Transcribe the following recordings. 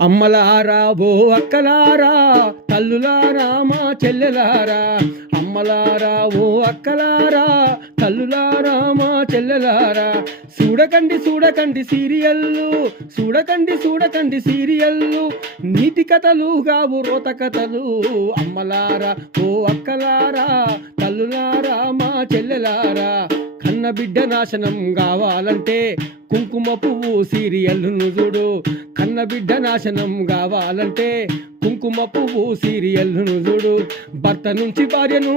అమ్మలారా ఓ అక్కలారా, తల్లులారా మా చెల్లెలారా. అమ్మలారా ఓ అక్కలారా, తల్లులారా మా చెల్లెలారా. చూడకండి చూడకండి సీరియల్లు, చూడకండి సీరియల్లు. నీతి కథలు గావు రోత కథలు. అమ్మలారా ఓ అక్కలారా, తల్లులారా మా చెల్లెలారా. కన్న బిడ్డ నాశనం కావాలంటే కుంకుమ పువ్వు సీరియల్ను చూడు. కన్న బిడ్డ నాశనం కావాలంటే కుంకుమ పువ్వు సీరియల్ను చూడు. భర్త నుంచి భార్యను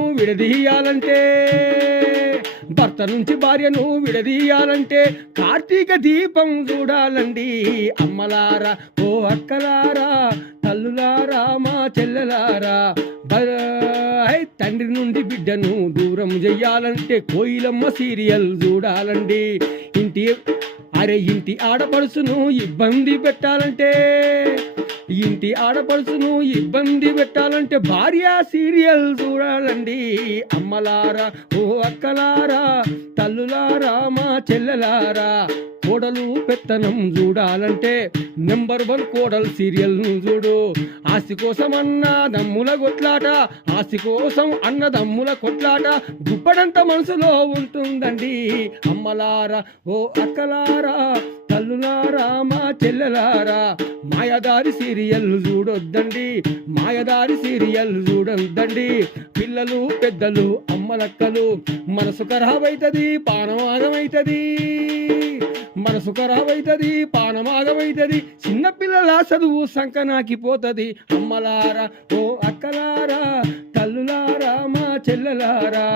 విడదీయాలంటే కార్తీక దీపం చూడాలండి. అమ్మలారా ఓ అక్కలారా, తల్లులారా మా చెల్లెలారా. తండ్రి నుండి బిడ్డను దూరం చెయ్యాలంటే కోయిలమ్మ సీరియల్ చూడాలండి. ఇంటి ఆడపడుచును ఇబ్బంది పెట్టాలంటే భార్య సీరియల్ చూడాలండి. అమ్మలారా ఓ అక్కలారా, తల్లులారా మా చెల్లెలారా. కోడలు పెత్తనం చూడాలంటే నెంబర్ 1 కోడలు సీరియల్ను చూడు. ఆస్తి కోసం అన్నదమ్ముల కొట్లాట గుప్పడంత మనసులో ఉంటుందండి. అమ్మలారా ఓ అక్కలారా, తల్లులారా మా చెల్లెలారా. మాయదారి సీరియల్ చూడొద్దండి. పిల్లలు పెద్దలు అమ్మలక్కలు మనసు ఖరాబైతది, పానమాగమైతది. చిన్నపిల్లల చదువు సంకనాకిపోతది. అమ్మలారా ఓ అక్కలారా, తల్లులారా మా చెల్లెలారా.